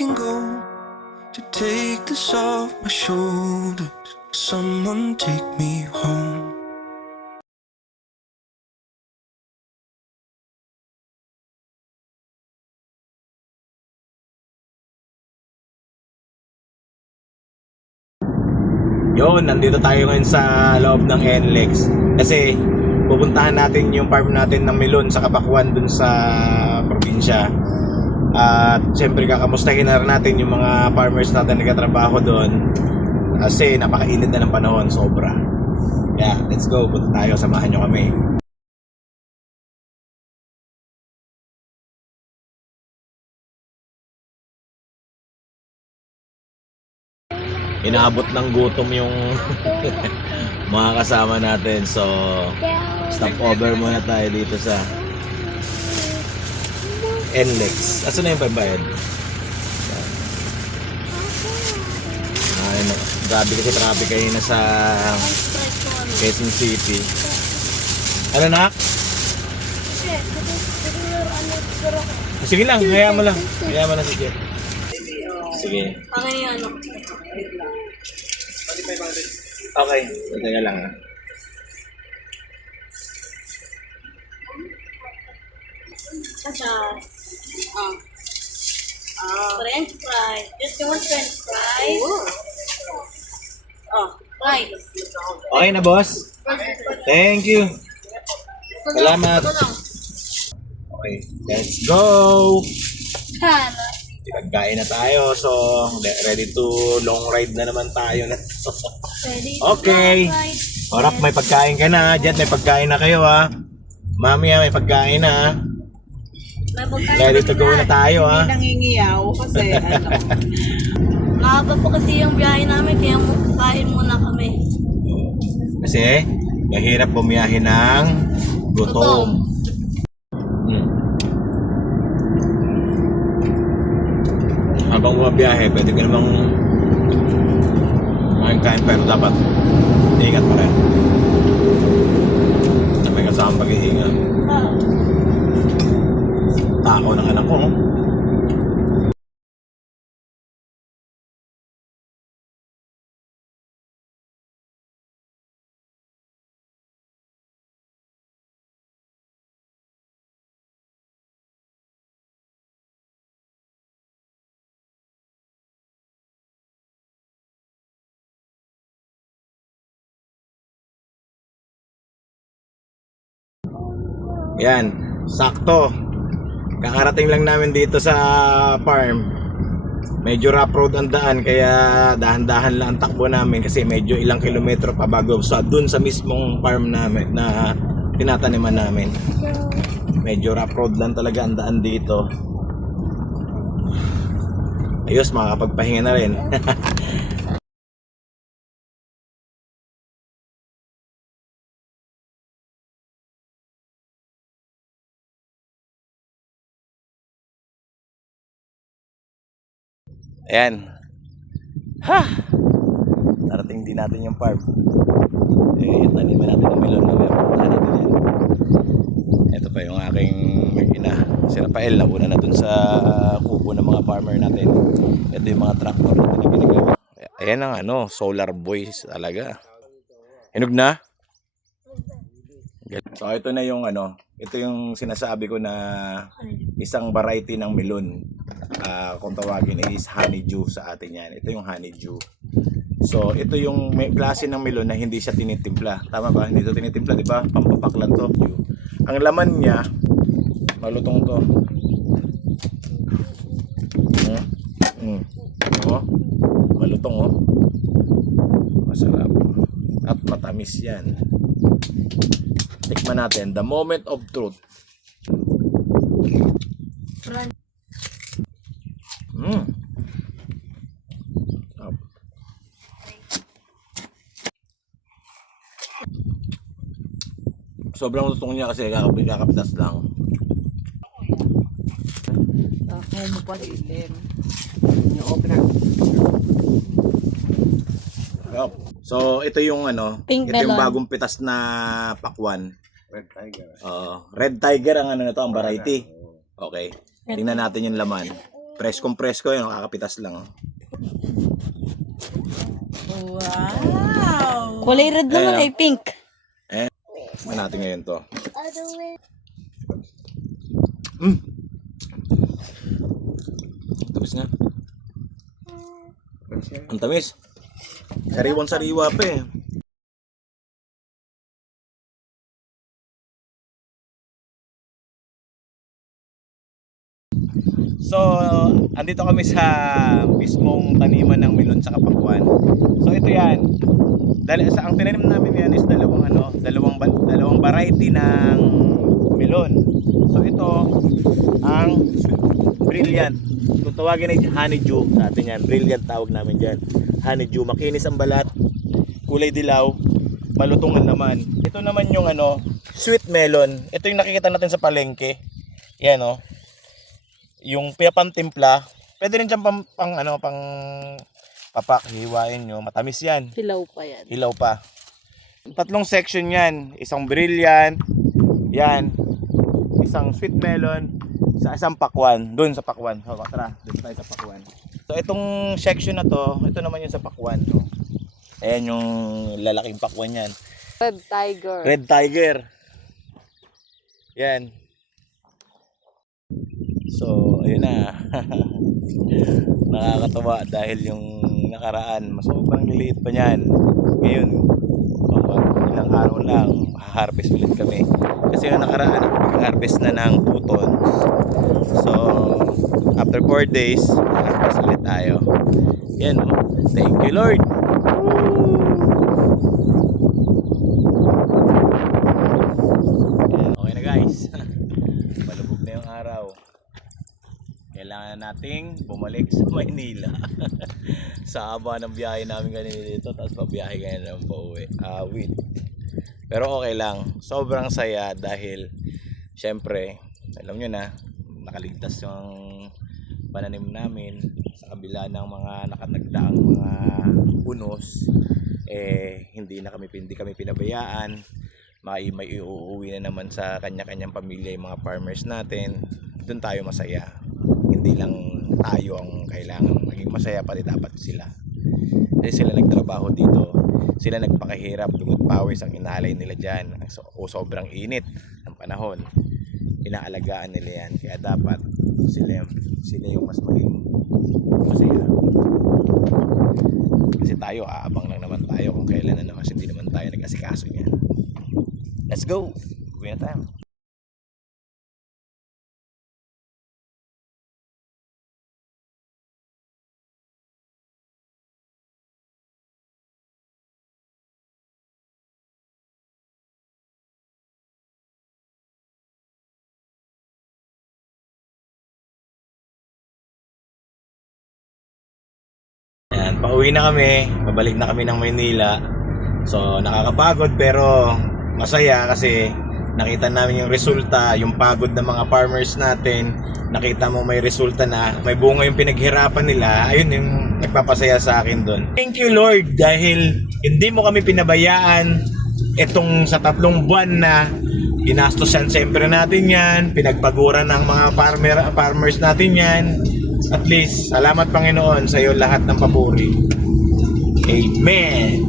can go to take this off my shoulders. Someone take me home. Yun, nandito tayo ngayon sa loob ng NLEX kasi pupuntahan natin yung farm natin ng melon sa Kapakuan dun sa probinsya. At siyempre kakamustahin na rin natin yung mga farmers natin na nagtatrabaho doon kasi napakainit na ng panahon, sobra. Kaya let's go, punta tayo, samahan nyo kami. Inaabot ng gutom yung mga kasama natin, so stop over muna tayo dito sa NLEX. Asan na yung pambayad? Ay, grabe kasi traffic kanina sa Quezon City. Ano na? Sige lang, hayaan mo lang. Hayaan mo lang, sige. Sige. Okay yung ano. Okay, teka lang ha. Kasha. French fries. Just you want French fries? Right. Okay na, boss? Thank you. Salamat. Okay, let's go! Pagkain na tayo, so ready to long ride na naman tayo na. Okay. Orap, may pagkain ka na. Jet, may pagkain na kayo ha. Mami ha, may pagkain na ha. Ready to go na tayo ha. Hindi nangingiyaw kasi ano. Mahaba po kasi yung biyahe namin, kaya kain muna kami. Kasi mahirap bumiyahe ng gutom. Habang bumabiyahe, pwede ka namang kain pero dapat ingat pa rin. May kasama pag-iingat. Tako ng anak ko. Yan, sakto. Kakarating lang namin dito sa farm. Medyo rough road ang daan, kaya dahan-dahan lang ang takbo namin kasi medyo ilang kilometro pa bago sa dun sa mismong farm namin na tinataniman namin. Medyo rough road lang talaga ang daan dito. Ayos, makakapagpahinga na rin. Ayan. Ha! Narating din natin yung farm. Taniman natin ng melon na meron natin yan. Ito pa yung aking mag-ina. Si Rafael, nauna na dun sa kubo ng mga farmer natin. Ito yung mga tractor natin na ginagamit. Ayan ang ano, solar boys talaga. Hinog na? So ito na yung ano, ito yung sinasabi ko na isang variety ng melon. Kung tawagin is honeydew sa atin yan. Ito yung honeydew. So ito yung may klase ng melon na hindi siya tinitimpla. Tama ba? Hindi ito tinitimpla, di ba? Pampapak lang to. Ang laman niya, malutong to. Oh, malutong oh. Masarap. At matamis yan. Tikman natin. The moment of truth. Sobrang lutong niya kasi kakapitas lang. Ako mo pa ilim. Yung okra. So ito yung ano, Pink ito yung melon. bagong pitas na pakwan. Red Tiger. Red Tiger ang ano na to, ang variety. Okay. Tingnan natin yung laman. Preskong-presko yun, kakapitas lang. Wow! Kulay red naman Ayan. ay pink. Tignan natin ngayon to. Tamis nga. Ang tamis. Sariwang-sariwa pa eh. So, andito kami sa mismong taniman ng melon sa Kapakwan. So, ito yan. Ang tinanim namin yan is dalawang variety ng melon. So, ito ang brilliant. Kung tawagin ay honeydew sa atin yan. Brilliant tawag namin dyan. Honeydew. Makinis ang balat. Kulay dilaw. Malutungan naman. Ito naman yung sweet melon. Ito yung nakikita natin sa palengke. Yan o. Yung pinapang-timpla, pwede rin dyan pang papak, hiwain nyo, matamis yan. Hilaw pa yan. Hilaw pa. Tatlong section yan, isang brilliant, yan, isang sweet melon, sa isang pakwan, dun sa pakwan. So, tara, dun tayo sa pakwan. So, itong section na to, ito naman yung sa pakwan. No? Ayan yung lalaking pakwan yan. Red Tiger. Red Tiger. Yan. So, ayun na. Nakakatawa dahil yung nakaraan, sobrang liliit pa niyan. Ngayon, ilang araw lang, harvest ulit kami. Kasi yung nakaraan, harvest na ng 2 tons. So, after 4 days, harvest ulit tayo. Yan, thank you Lord. Yan, okay na guys. Malubog na yung araw. Kailangan nating bumalik sa Maynila. Sa haba ng biyahe namin kanina dito, tapos pabiyahe ngayon naman pa uwi. Awit. Pero okay lang. Sobrang saya dahil syempre, alam nyo na, nakaligtas yung pananim namin sa kabila ng mga nakanagdaang mga punos. Hindi kami pinabayaan. May iuuwi na naman sa kanya-kanyang pamilya yung mga farmers natin. Doon tayo masaya. Hindi lang tayo ang kailangan maging masaya, pati dapat sila. Kasi sila nagtrabaho dito, sila nagpakahirap, dugot pawis ang inalay nila dyan. Sobrang init ng panahon, inaalagaan nila yan. Kaya dapat sila yung mas maging masaya. Kasi tayo, aabang lang naman tayo kung kailan kasi hindi naman tayo nag-asikaso niyan. Let's go! Uwi na tayo. Ayan, pauwi na kami, pabalik na kami ng Maynila. So nakakapagod pero masaya kasi nakita namin yung resulta, yung pagod ng mga farmers natin. Nakita mo may resulta na, may bunga yung pinaghirapan nila. Ayun yung nagpapasaya sa akin doon. Thank you Lord dahil hindi mo kami pinabayaan itong sa 3 buwan na ginastosan siyempre natin yan, pinagpaguran ng mga farmers natin yan. At least, salamat Panginoon sa iyo lahat ng papuri. Amen.